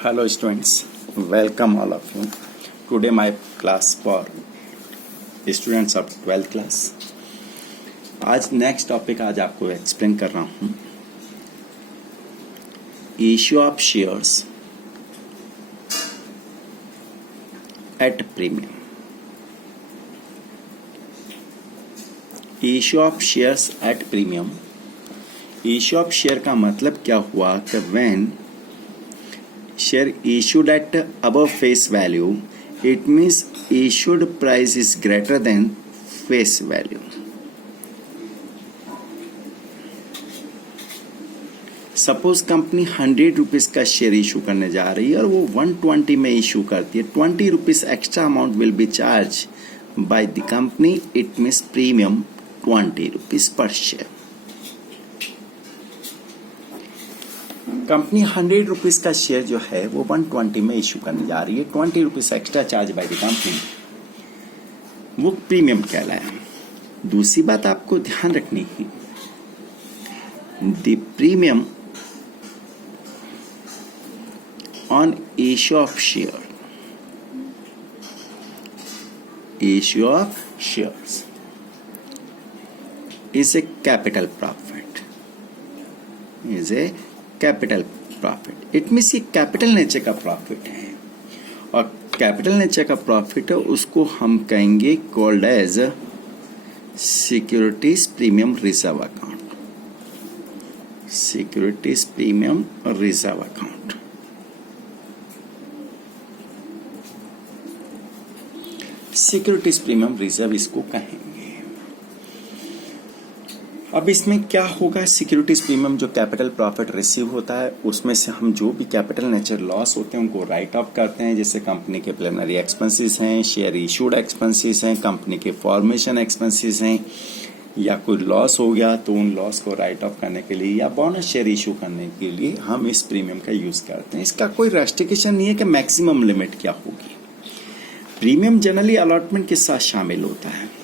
Hello students, welcome all of you. Today my class for students of 12th class. आज next topic आज आपको explain कर रहा हूँ issue of shares at premium. Issue of shares at premium. Issue of share का मतलब क्या हुआ कि when share issued at above face value, it means issued price is greater than face value. Suppose company 100 rupees का share issue करने जा रही है और वो 120 में इशू करती है. 20 rupees extra amount will be charge by the company. It means premium 20 rupees per share. Company 100 rupees का शेयर जो है वो 120 में इशू करने जा रही है. 20 rupees extra charge by the company, वो प्रीमियम कहलाया. दूसरी बात आपको ध्यान रखनी है, the premium on issue of share, issue of shares is a capital profit, is a capital profit. It means ये कैपिटल नेचर का प्रॉफिट है और कैपिटल नेचर का प्रॉफिट है उसको हम कहेंगे called as securities premium reserve account. Securities premium reserve account. Securities premium reserve इसको कहेंगे. अब इसमें क्या होगा, सिक्योरिटीज प्रीमियम जो कैपिटल प्रॉफिट रिसीव होता है उसमें से हम जो भी कैपिटल नेचर लॉस होते हैं उनको राइट ऑफ करते हैं. जैसे कंपनी के प्रिलिमिनरी एक्सपेंसेस हैं, शेयर इशूड एक्सपेंसेस हैं, कंपनी के फॉर्मेशन एक्सपेंसेस हैं, या कोई लॉस हो गया तो उन लॉस को राइट ऑफ करने के लिए या बोनस शेयर इशू करने के लिए हम इस प्रीमियम का यूज करते हैं. इसका कोई रेस्ट्रिक्शन नहीं है कि मैक्सिमम लिमिट क्या होगी. प्रीमियम जनरली अलॉटमेंट के साथ शामिल होता है.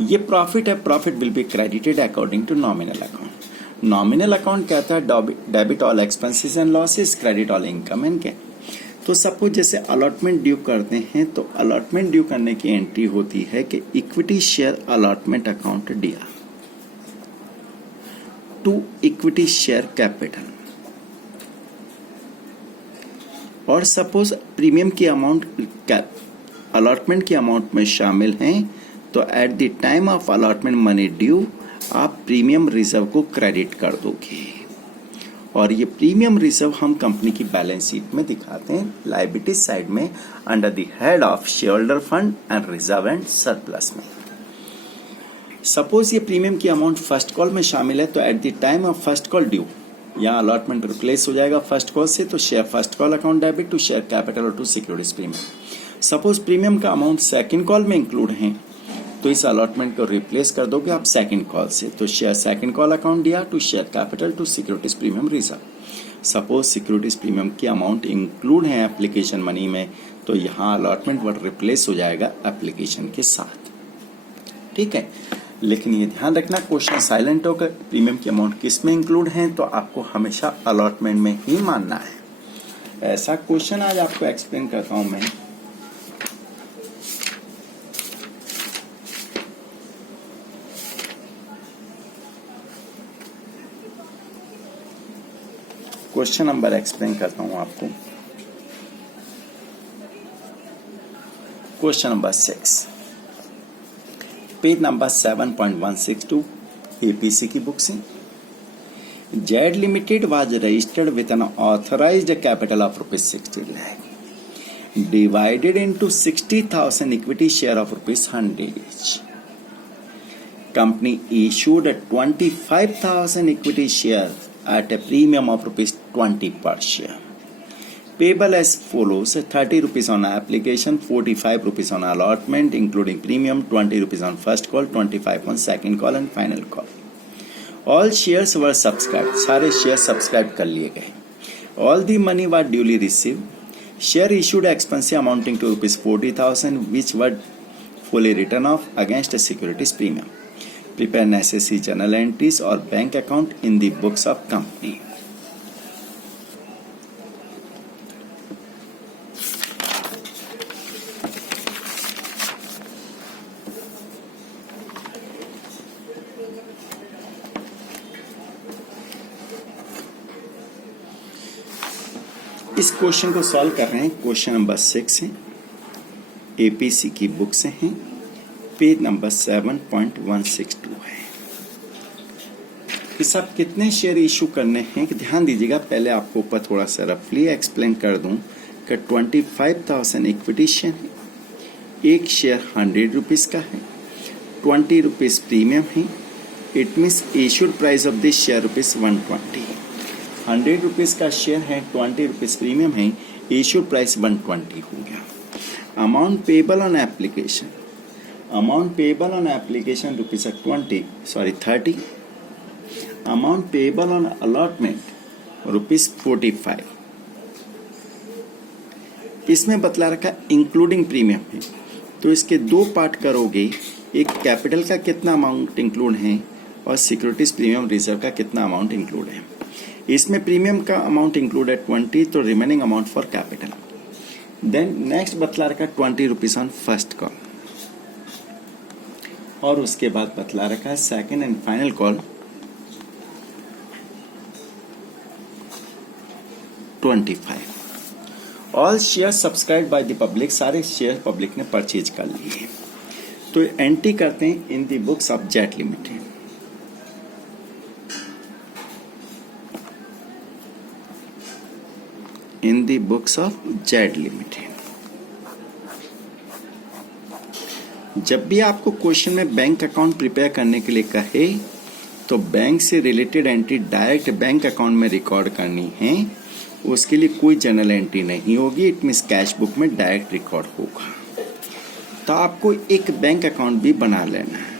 ये प्रॉफिट है, profit will be credited according to nominal account. Nominal account कहता है debit all expenses and losses, credit all income and gain. तो सपोज जैसे अलॉटमेंट ड्यू करते हैं तो अलॉटमेंट ड्यू करने की एंट्री होती है कि इक्विटी शेयर अलॉटमेंट अकाउंट दिया टू इक्विटी शेयर कैपिटल. और सपोज प्रीमियम की अमाउंट अलॉटमेंट की अमाउंट में शामिल हैं तो at the time of allotment money due आप प्रीमियम रिजर्व को क्रेडिट कर दोगे. और ये प्रीमियम रिजर्व हम कंपनी की बैलेंस शीट में दिखाते हैं लायबिलिटी साइड में under the head of share holder fund and reserve and surplus में. सपोज ये प्रीमियम की अमाउंट फर्स्ट कॉल में शामिल है तो at the time of first call due यहाँ अलॉटमेंट रिप्लेस हो जाएगा फर्स्ट कॉल से, तो share first call account debit to share capital और to securities premium. Suppose premium का अमाउंट सेकेंड कॉल में इंक्लूड है तो इस अलॉटमेंट को रिप्लेस कर दोगे आप सेकंड कॉल से, तो शेयर सेकंड कॉल अकाउंट दिया to share capital to securities premium reserve. Suppose securities premium की अमाउंट इंक्लूड है एप्लीकेशन मनी में तो यहाँ अलॉटमेंट वर्ड रिप्लेस हो जाएगा एप्लीकेशन के साथ. ठीक है, लेकिन ये ध्यान रखना क्वेश्चन साइलेंट होकर प्रीमियम की अमाउंट किस में इंक्लूड है तो आपको हमेशा अलॉटमेंट में ही मानना है. ऐसा क्वेश्चन आज आपको एक्सप्लेन करता हूं मैं. क्वेश्चन नंबर एक्सप्लेन करता हूं आपको. Question number 6, page number 7.162 APC की बुक से. Z limited was registered with an authorised capital of ₹60 lakh divided into 60,000 equity share of ₹100 each. Company issued 25,000 equity shares at a premium of ₹20 per share. Payable as follows: 30 rupees on application, 45 rupees on allotment including premium, 20 rupees on first call, 25 on second call and final call. All shares were subscribed. सारे shares subscribe कर लिए गए. All the money was duly received. Share issued expense amounting to ₹40,000 which were fully written off against a securities premium. Prepare necessary journal entries or bank account in the books of company. इस question को solve कर रहे हैं। Question number 6 है, APC की book से हैं, page number 7.162 है। कि सब कितने शेयर इशू करने हैं कि ध्यान दीजिएगा। पहले आपको ऊपर थोड़ा सा रफली एक्सप्लेन कर दूं कि 25,000 इक्विटी शेयर है, एक शेयर 100 रुपीज़ का है, 20 रुपीज़ प्रीमियम है। It means issued price of this share rupees 120। 100 rupees का शेयर है, 20 रुपीज़ प्रीमियम है, इशूड प्राइस 120 हो गया। Amount payable on application, amount payable on application rupees 30। Amount payable on allotment rupees 45। इसमें बतला रखा इंक्लूडिंग प्रीमियम है, तो इसके दो पार्ट करोगे, एक कैपिटल का कितना अमाउंट इंक्लूड है और सिक्योरिटीज प्रीमियम रिजर्व का कितना अमाउंट इंक्लूड है। इसमें प्रीमियम का अमाउंट इंक्लूड है 20, तो remaining amount for capital. Then next बतला रखा 20 रुपीज़ ऑन फर्स्ट कॉल, और उसके बाद बतला रखा second and final call 25। All share subscribe by the public, सारे शेयर पब्लिक ने परचेज कर लिए। तो एंट्री करते हैं in the books of jet limited. In the books of jet limited. जब भी आपको क्वेश्चन में बैंक अकाउंट प्रिपेयर करने के लिए कहे तो बैंक से related entry direct bank account में रिकॉर्ड करनी है, उसके लिए कोई जनरल एंट्री नहीं होगी। इट मीन्स कैश बुक में डायरेक्ट रिकॉर्ड होगा। तो आपको एक बैंक अकाउंट भी बना लेना है।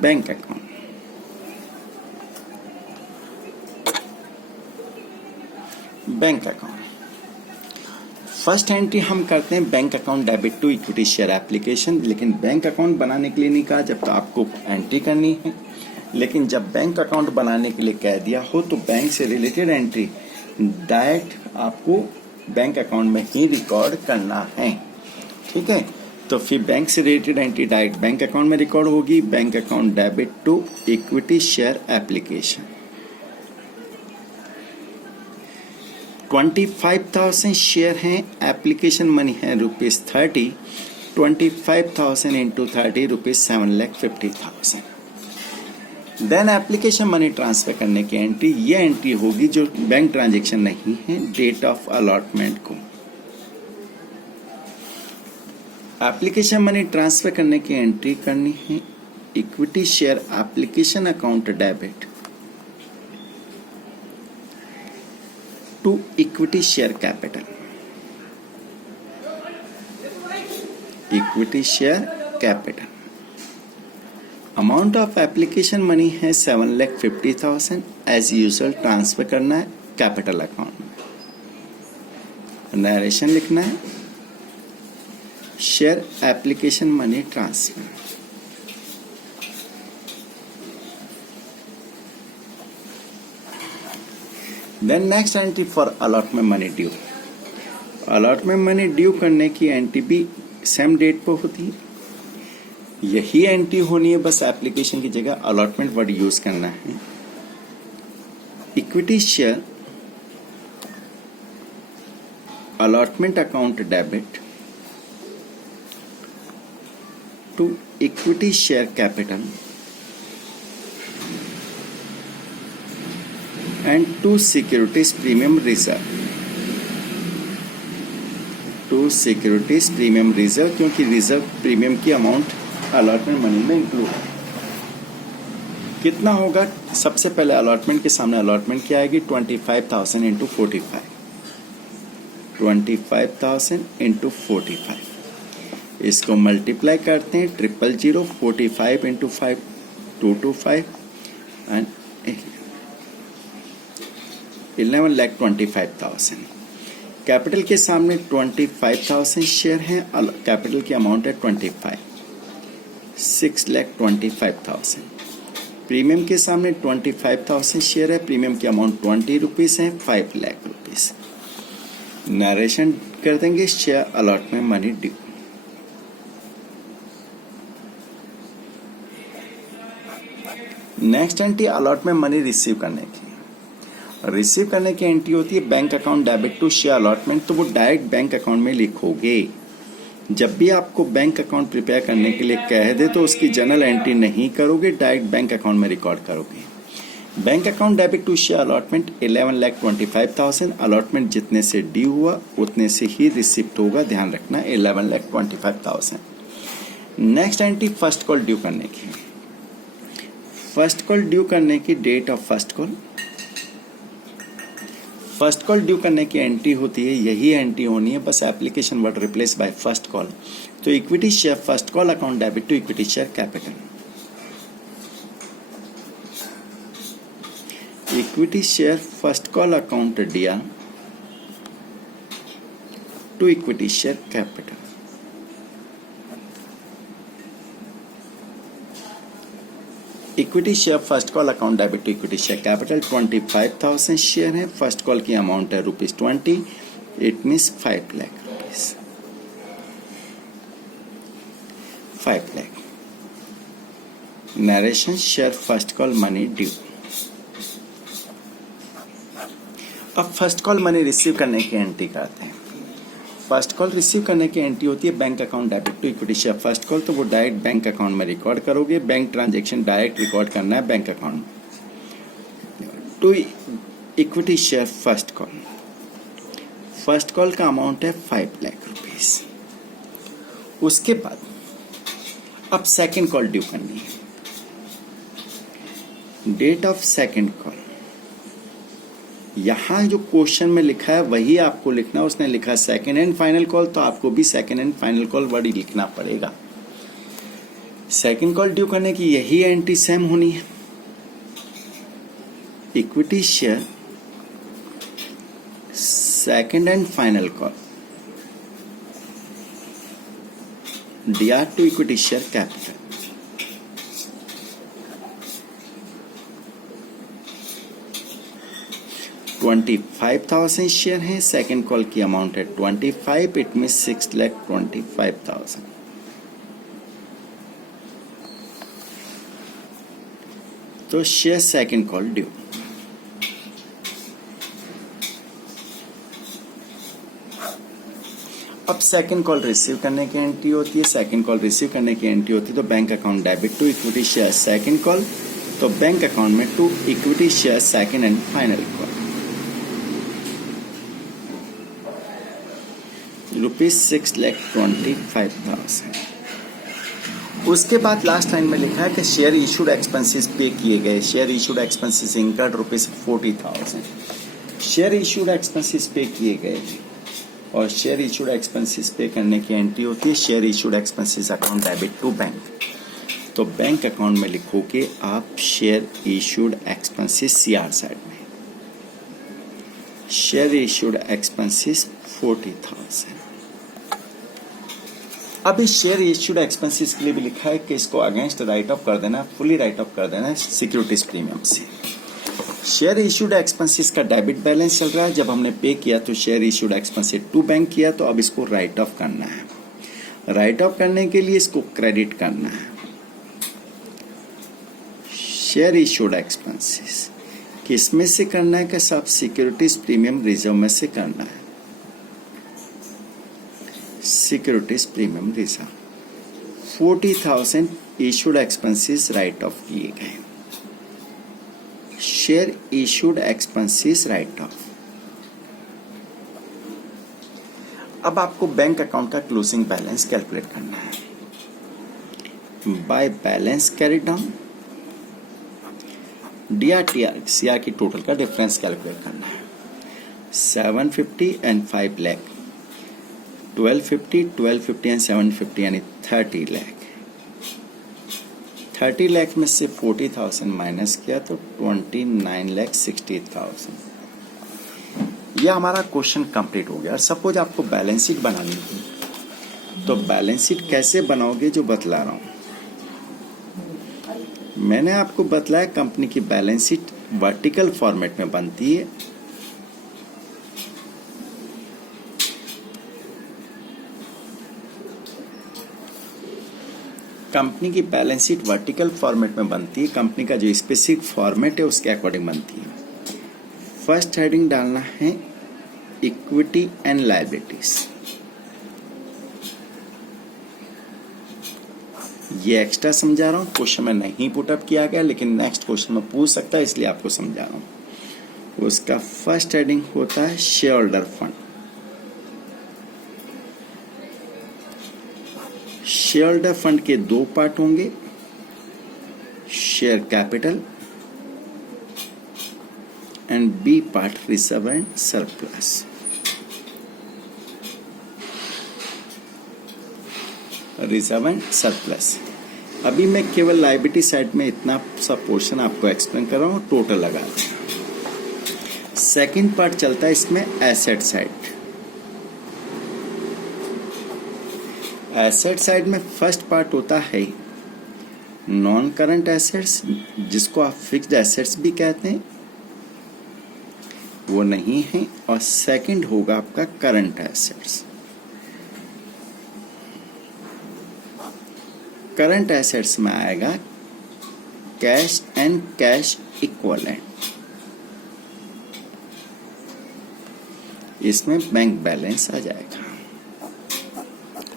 Bank account, bank account first entry हम करते हैं bank account debit to equity share application. लेकिन बैंक अकाउंट बनाने के लिए नहीं कहा, जब तो आपको एंट्री करनी है। लेकिन जब बैंक अकाउंट बनाने के लिए कह दिया हो तो बैंक से रिलेटेड एंट्री डायरेक्ट आपको बैंक अकाउंट में ही रिकॉर्ड करना है। ठीक है, तो फिर बैंक से related entry direct bank account में रिकॉर्ड होगी। Bank account debit to equity share application. 25,000 share हैं, एप्लीकेशन मनी है rupees 30। 25,000 into 30 rupees 7,50,000। Then application money transfer करने की एंट्री, ये एंट्री होगी जो बैंक ट्रांजैक्शन नहीं है, डेट ऑफ अलॉटमेंट को। एप्लीकेशन मनी ट्रांसफर करने की एंट्री करनी है equity share application account debit to equity share capital. Equity share capital amount of application money है 7,50,000। एज यूजुअल ट्रांसफर करना है कैपिटल अकाउंट में। नरेशन लिखना है share application money transfer. Then next entry for allotment money due. Allotment money due करने की entry भी same date पर होती है। यही एंट्री होनी है, बस एप्लीकेशन की जगह अलॉटमेंट वर्ड यूज करना है। Equity share allotment account debit to equity share capital and to securities premium reserve. To securities premium reserve, क्योंकि रिजर्व प्रीमियम की अमाउंट अलॉटमेंट मनी में इंक्लूड है। कितना होगा? सबसे पहले अलॉटमेंट के सामने अलॉटमेंट क्या आएगी? 25,000 इंटू 45। 25,000 इंटू 45। इसको मल्टीप्लाई करते हैं 000, 45 इंटू 5 225 एंड 11,25,000। कैपिटल के सामने 25,000 शेयर हैं, कैपिटल की अमाउंट है 25, 6,25,000। प्रीमियम के सामने 25,000 शेयर है, प्रीमियम की अमाउंट 20 रुपीज़ है, 5 लाख रुपीज़। नरेशन कर देंगे share allotment money due. Next entry allotment money receive करने की। रिसीव करने की एंट्री होती है bank account debit to share allotment, तो वो डायरेक्ट बैंक अकाउंट में लिखोगे। जब भी आपको बैंक अकाउंट प्रिपेयर करने के लिए कह दे तो उसकी जनरल एंट्री नहीं करोगे, डायरेक्ट बैंक अकाउंट में रिकॉर्ड करोगे। Bank account debit to share allotment 11,25,000, allotment जितने से ड्यू हुआ उतने से ही रिसिप्ट होगा, ध्यान रखना 11,25,000। Next entry first call due करने की। फर्स्ट कॉल ड्यू करने की date of first call. First call due करने की एंट्री होती है, यही एंट्री होनी है, बस application word replace by first call. तो equity share first call account debit to equity share capital. Equity share first call account दिया to equity share capital. Equity share first call account debit to equity share capital 25,000 share है। First call की amount है ₹20, it means 5 lakh rupees. 5 lakh. Narration share first call money due. अब first call money receive करने की entry करते हैं। First call receive करने की एंट्री होती है bank account debit to equity share first call, तो वो डायरेक्ट बैंक अकाउंट में रिकॉर्ड करोगे। बैंक ट्रांजैक्शन डायरेक्ट रिकॉर्ड करना है बैंक अकाउंट में। To equity share first call, first call का अमाउंट है 5 लाख रुपीज। उसके बाद अब सेकंड कॉल ड्यू करनी है। डेट ऑफ सेकंड कॉल, यहां जो क्वेश्चन में लिखा है वही आपको लिखना है। उसने लिखा सेकंड एंड फाइनल कॉल, तो आपको भी second and final call word ही लिखना पड़ेगा। सेकंड कॉल ड्यू करने की यही एंट्री सेम होनी है। Equity share second and final call DR to equity share capital. $25,000 share है। सेकंड कॉल की अमाउंट है 25, इट मीन 6,25,000। तो शेयर सेकंड कॉल ड्यू। अब सेकंड कॉल रिसीव करने की एंट्री होती है। सेकंड कॉल रिसीव करने की एंट्री होती है तो bank account debit to equity share second call, तो बैंक अकाउंट में to equity share second and final call ₹6,25,000। उसके बाद लास्ट लाइन में लिखा है कि शेयर इशूड एक्सपेंसेस पे किए गए। Share issued expenses incurred ₹40,000। Share issued expenses पे किए गए और शेयर इशूड एक्सपेंसेस पे करने की एंट्री होती है share issued expenses account debit to bank. तो बैंक अकाउंट में लिखोगे आप share issued expenses CR side में। Share issued expenses 40,000। अब इस शेयर इश्यूड एक्सपेंसेस के लिए भी लिखा है कि इसको अगेंस्ट राइट ऑफ कर देना, फुली राइट ऑफ कर देना सिक्योरिटीज प्रीमियम से। शेयर इश्यूड एक्सपेंसेस का डेबिट बैलेंस चल रहा है। जब हमने पे किया तो share issued expenses to bank किया, तो अब इसको राइट ऑफ करना है। राइट ऑफ करने के लिए इसको क्रेडिट करना है। शेयर इश्यूड एक्सपेंसेस किस में से करना है कि सब सिक्योरिटीज प्रीमियम रिजर्व में से करना है। Securities premium reserve 40,000 issued expenses write off किए गए। Share issued expenses write off. अब आपको बैंक अकाउंट का क्लोजिंग बैलेंस कैलकुलेट करना है। By balance carry down DR CR की टोटल का डिफरेंस कैलकुलेट करना है। 750 एंड 5 लाख, 1250 एंड 750 यानी 30 लाख। 30 लाख में से 40,000 माइनस किया तो 29,60,000। यह हमारा क्वेश्चन कंप्लीट हो गया। सपोज आपको बैलेंस शीट बनानी है, तो बैलेंस शीट कैसे बनाओगे जो बतला रहा हूं। मैंने आपको बतलाया कंपनी की बैलेंस शीट वर्टिकल फॉर्मेट में बनती है। कंपनी की बैलेंस शीट वर्टिकल फॉर्मेट में बनती है, कंपनी का जो स्पेसिफिक फॉर्मेट है उसके अकॉर्डिंग बनती है। फर्स्ट हेडिंग डालना है इक्विटी एंड लायबिलिटीज। ये एक्स्ट्रा समझा रहा हूँ, क्वेश्चन में नहीं पुटअप किया गया, लेकिन नेक्स्ट क्वेश्चन में पूछ सकता है, इसलिए आपको समझा रहा हूँ। उसका फर्स्ट हेडिंग होता है share holder fund. Share holder fund के दो पार्ट होंगे, share capital and B part reserve and surplus. Reserve and surplus. अभी मैं केवल लायबिलिटी साइड में इतना सा पोर्शन आपको एक्सप्लेन कर रहा हूँ, टोटल लगा देना। सेकंड पार्ट चलता है इसमें एसेट साइड। एसेट साइड में फर्स्ट पार्ट होता है नॉन करंट एसेट्स, जिसको आप फिक्स्ड एसेट्स भी कहते हैं, वो नहीं है। और सेकंड होगा आपका करंट एसेट्स। करंट एसेट्स में आएगा कैश एंड कैश इक्विवेलेंट, इसमें बैंक बैलेंस आ जाएगा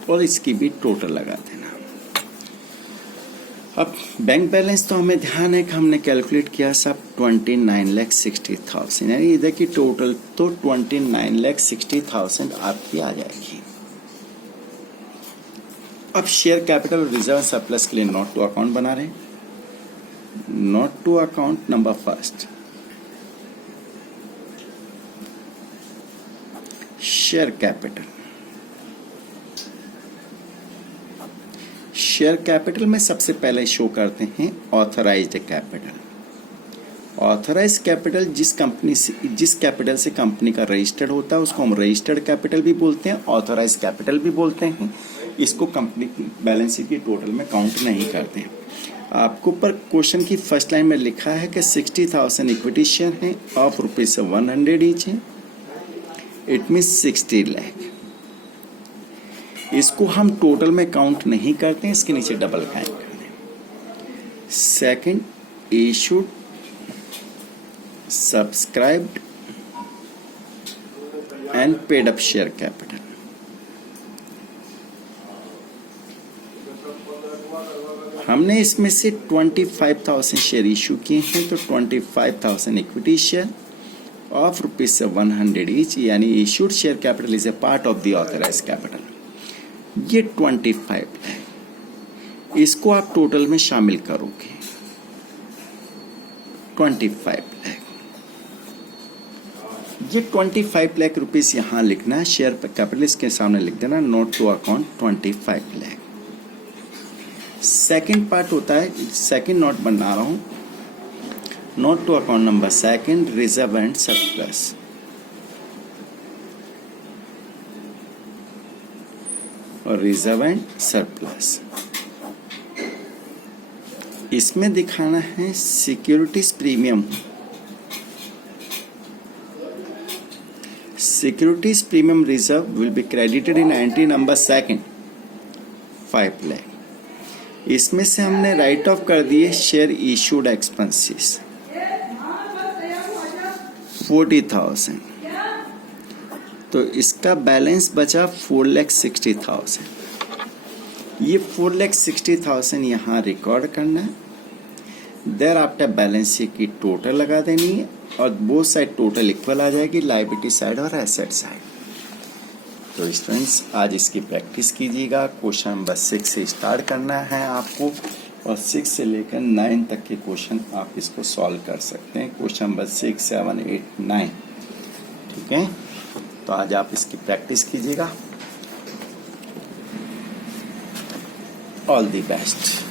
और इसकी भी टोटल लगा देना। अब बैंक बैलेंस तो हमें ध्यान है कि हमने कैलकुलेट किया सब 29,60,000, यानी इधर की टोटल तो 29,60,000 आपकी आ जाएगी। अब शेयर कैपिटल रिजर्व सरप्लस के लिए नोट टू अकाउंट बना रहे हैं। Note to account number first, share capital. Share capital में सबसे पहले शो करते हैं ऑथराइज्ड कैपिटल। ऑथराइज्ड कैपिटल जिस कैपिटल से कंपनी का रजिस्टर्ड होता है उसको हम रजिस्टर्ड कैपिटल भी बोलते हैं, ऑथराइज्ड कैपिटल भी बोलते हैं। इसको कंपनी की बैलेंस शीट की टोटल में काउंट नहीं करते हैं। आपको ऊपर क्वेश्चन की फर्स्ट लाइन में लिखा है कि 60,000 इक्विटी शेयर हैं ऑफ ₹100 ईच है, इट मीन्स 60 लाख। इसको हम टोटल में काउंट नहीं करते हैं, इसके नीचे डबल काउंट कर दें। Second, issued subscribed and paid up share capital. हमने इसमें से 25,000 शेयर इशू किए हैं, तो 25,000 इक्विटी शेयर ऑफ ₹100 ईच, यानी issued share capital is a part of the authorised capital. ये 25 लाख, इसको आप टोटल में शामिल करोगे 25 लाख। ये 25 लाख रुपीस यहां लिखना है, शेयर कैपिटल इसके सामने लिख देना, note to account 25 lakh. Second part होता है, सेकंड नोट बना रहा हूं, note to account number second, reserve and surplus. और रिजर्व एंड सरप्लस इसमें दिखाना है securities premium. Securities premium reserve will be credited in entry number second 5 lakh. इसमें से हमने राइट ऑफ कर दिए शेयर इशूड एक्सपेंसेस 40,000, तो इसका बैलेंस बचा 4,60,000। ये 4,60,000 यहाँ रिकॉर्ड करना है। देयर आफ्टर बैलेंस शीट की टोटल लगा देनी है और बोथ साइड टोटल इक्वल आ जाएगी, लायबिलिटी साइड और एसेट साइड। तो स्टूडेंट्स आज इसकी प्रैक्टिस कीजिएगा। क्वेश्चन नंबर 6 से स्टार्ट करना है आपको और 6 से लेकर 9 तक के क्वेश्चन आप इसको सॉल्व कर सकते हैं। क्वेश्चन नंबर 6, 7, 8, 9, ठीक है। तो आज आप इसकी प्रैक्टिस कीजिएगा। All the best.